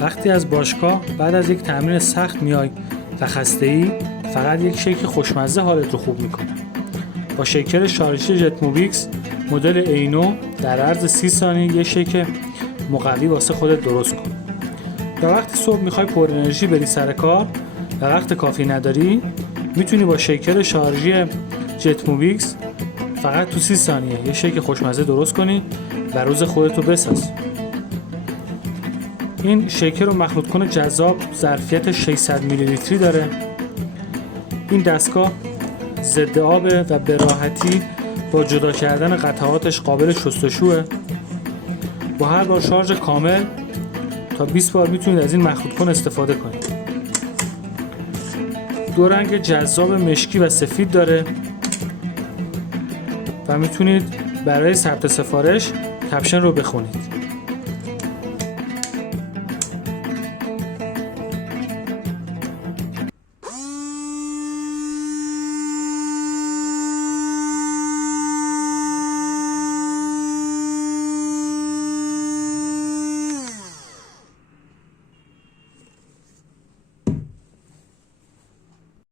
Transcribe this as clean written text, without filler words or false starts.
وقتی از باشگاه بعد از یک تمرین سخت میای و خسته‌ای، فقط یک شیک خوشمزه حالت رو خوب میکنه. با شیکر شارژی جت موبیکس مدل اینو در عرض 30 ثانیه یک شیک مقوی واسه خودت درست کن. و وقتی صبح میخوای پر انرژی بری سر کار و وقت کافی نداری، میتونی با شیکر شارژی جت موبیکس فقط تو 30 ثانیه یک شیک خوشمزه درست کنی و روز خودت رو بساز. این شیکر رو مخلوط کن جذاب ظرفیت 600 میلی لیتری داره. این دستگاه ضد آبه و به راحتی با جدا کردن قطعاتش قابل شستشوه. با هر بار شارژ کامل تا 20 بار میتونید از این مخلوط کن استفاده کنید. دو رنگ جذاب مشکی و سفید داره و میتونید برای ثبت سفارش کپشن رو بخونید.